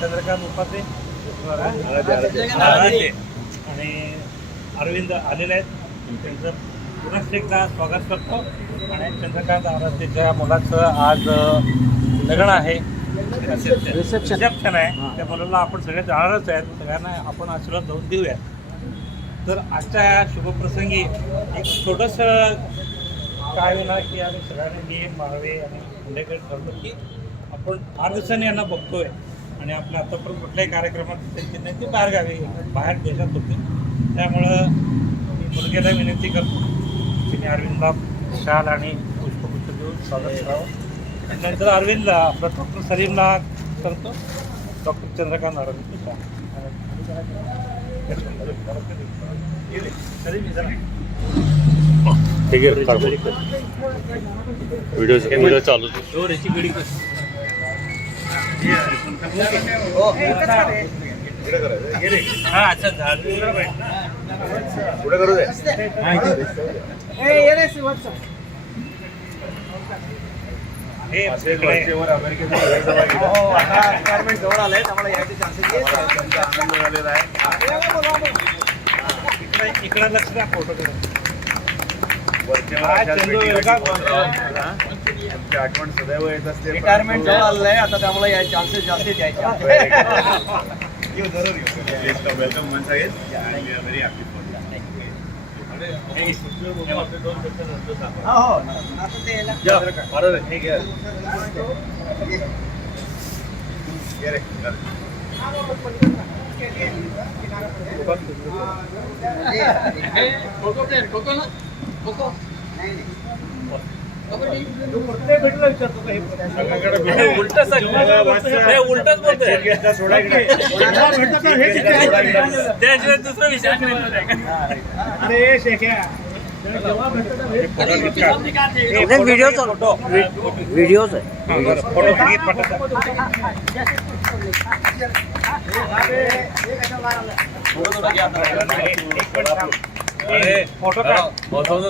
चंद्रकांत उपाध्ये आणि अरविंद आलेले आहेत. त्यांचं पुन्हा एकदा स्वागत करतो. आणि चंद्रकांत आराध्यच्या मुलाचं आज लग्न आहे, रिसेप्शन आहे. त्या मुलाला आपण सगळे जाणारच आहेत. सगळ्यांना आपण आशीर्वाद देऊया. तर आजच्या या शुभप्रसंगी एक छोटंसं काय होणार की आम्ही सगळ्यांनी मी माळवे आणि मुंडेकर ठरलो की आपण 8 दिवसांनी यांना बघतोय आणि आपल्या आतापर्यंत कुठल्याही कार्यक्रमात त्यांची नाही, ते बाहेर देशात होते. त्यामुळं मी मुलगीला विनंती करतो की मी अरविंदला शाल आणि पुष्पगुच्छ देऊन स्वागत करावं. नंतर अरविंदला आपलं डॉक्टर सलीमला करतो. डॉक्टर चंद्रकांत आरविंद ठीक आहे, व्हिडिओ चालू पुढे करू दे. रिटायरमेंट जवळ आलंय, त्यामुळे याचे चान्सेस आनंद झालेला आहे. इकडे लक्ष द्या फोटो आठवण सदैव येत असते. रिटायरमेंट जवळ आलेलं आहे आता, त्यामुळे या चान्सेस जास्त यायचे. Welcome once again. Very happy for videos आहे. फोटो